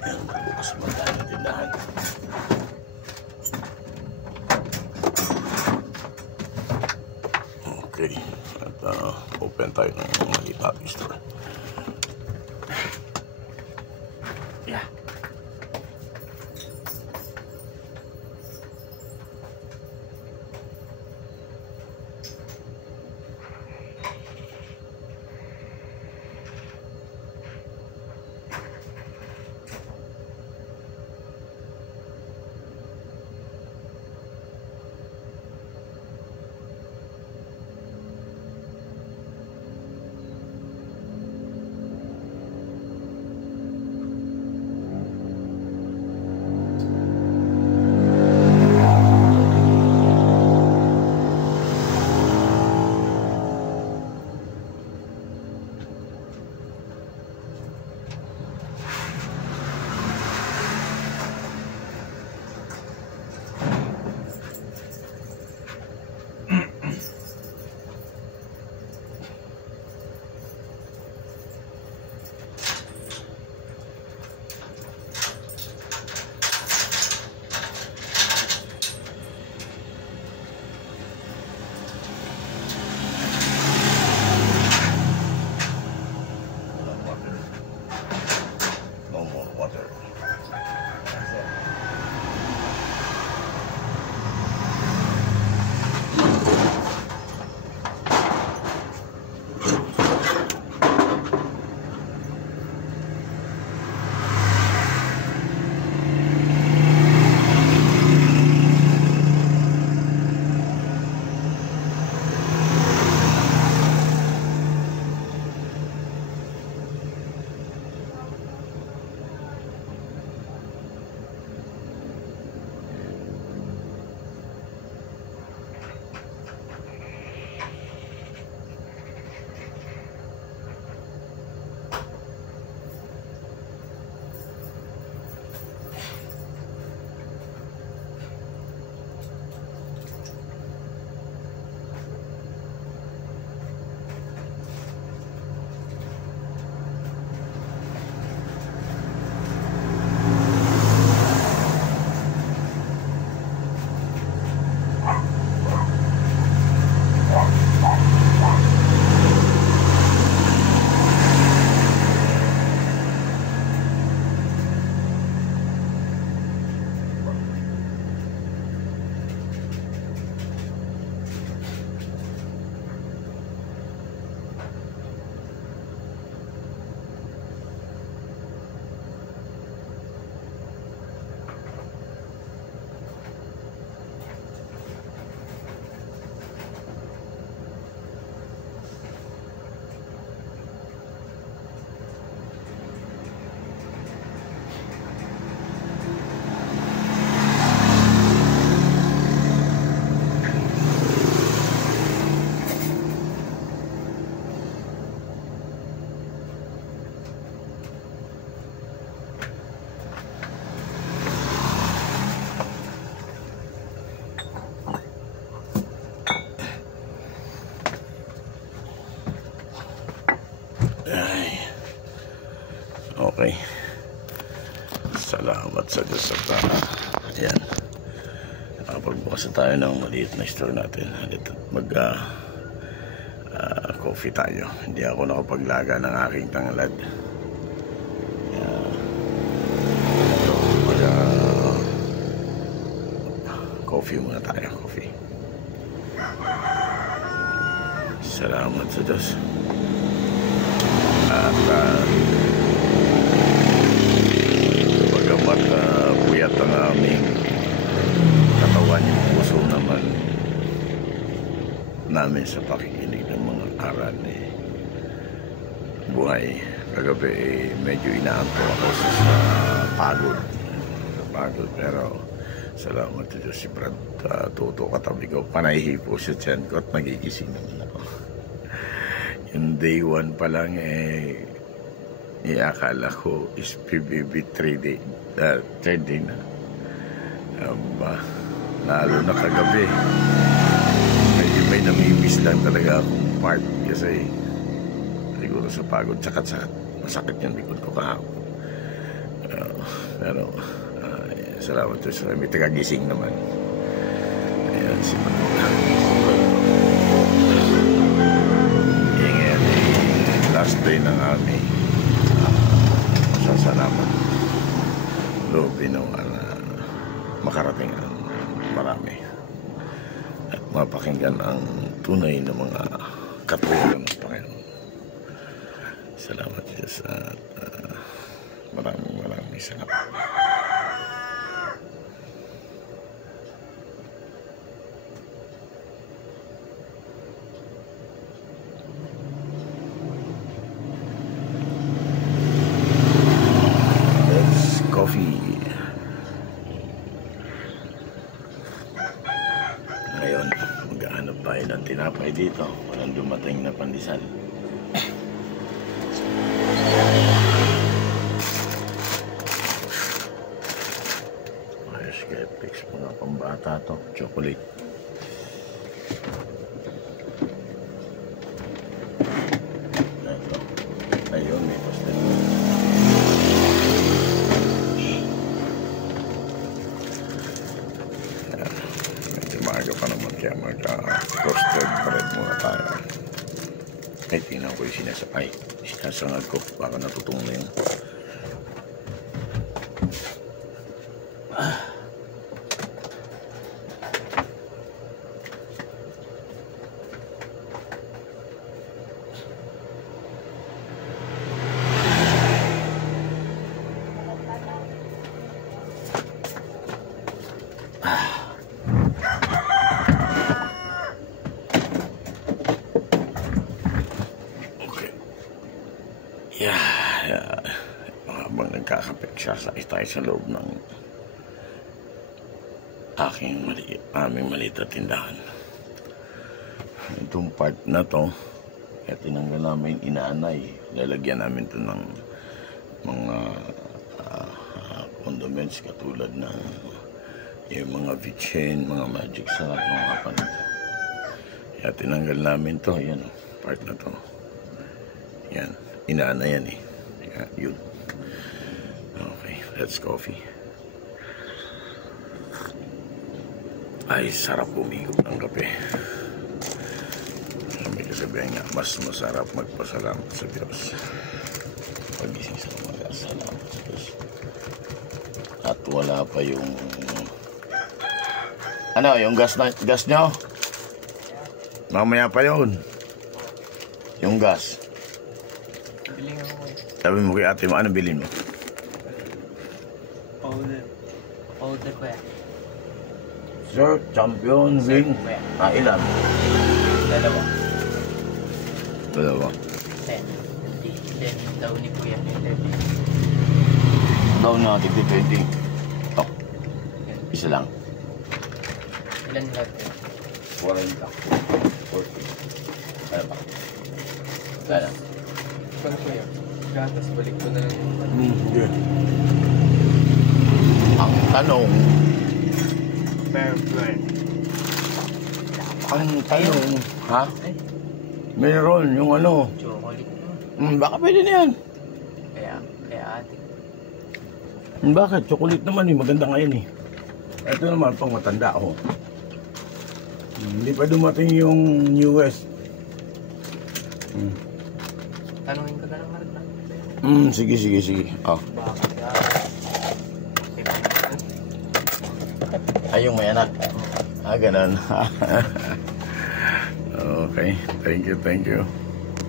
Ayan, bukas naman tayo ng tindahan. Okay, at open tayo ng maliit nating store. Yeah. Ay. Okay. Salamat sa Diyos at ayan. Nakapagbukas tayo ng maliit na store natin. Halito mag coffee tayo. Hindi ako nakapaglaga ng aking tanglad. So, coffee muna tayo. Coffee. Salamat sa Diyos. At bagamat puyat ang aming katawan, yung puso naman namin sa pakikinig ng mga aral buhay. Kagabi medyo inaanto ako sa pagod, pero salamat sa Diyos, si Brad Tuto katabi ko, panayhi po siya tiyan ko at nagigising naman ako. Yung day 1 pa lang akala ko is PBB 3 day na. Lalo na kagabi medyo may namimiss lang talaga akong part kasi siguro sa pagod tsaka masakit yung likod ko kahapon. Pero, salamat po sa may tagagising naman. Ayan, si Manila. Ngayon last day ng aming masasalamat. Loobin naman na makarating ang marami at mapakinggan ang tunay na mga katuwiran ng Panginoon. Salamat Diyos at maraming salamat. Let's coffee. Ngayon, maghahanap tayo ng tinapay dito. Walang dumating na pandesal. Ayos kaya fix mga pambata to. Chocolate. Ito. Ayun, may pastel. Maaga pa naman kaya mag-roasted bread muna tayo. Ay, tingnan ko yung sinasangag ko. Baka natutong na yun. Yeah. Habang nagkakapit siya, sakit tayo sa loob ng aming maliit na tindahan. Itong part na to, kaya tinanggal namin inaanay. Lalagyan namin to ng mga condiments katulad ng yung mga vichin, mga magic sarap, mga kapanit. Kaya tinanggal namin to, yan part na to. Yan. Inaana yan eh. Yun. Okay, let's coffee. Ay, sarap umigop ng kape. May kasabihan nga, mas masarap magpasalamat sa Diyos. Pagising sa salamat sa Diyos. At wala pa yung yung gas nyo? Mamaya pa yun. Yung gas. Biling ako eh. Sabi mo kay ate mo, anong bilhin mo? Powder. Powder ko yan. Sir, champion, wing. Ilan? Dalawa. Dalawa. 10. Then daw ni Kuya yung 30. Daw na, tigdi 20. Oh, isa lang. Ilan lahat yun? 40. 40. Ano ba? Kaya lang. Paano Kuya? Gatas, balik ko na lang. Hindi. Ang tanong, Bear brand. ha? Ay, Meron yung chocolate mo. baka pwede na yan. Kaya ate. Bakit? Chocolate naman eh, maganda ngayon eh. Ito naman pang matanda ako. Hindi pa dumating yung newest. Tanungin ko na lang Marta. Sige. Oh. Bakit ka? Ay, yung may anak. Ganun. Okay. Thank you.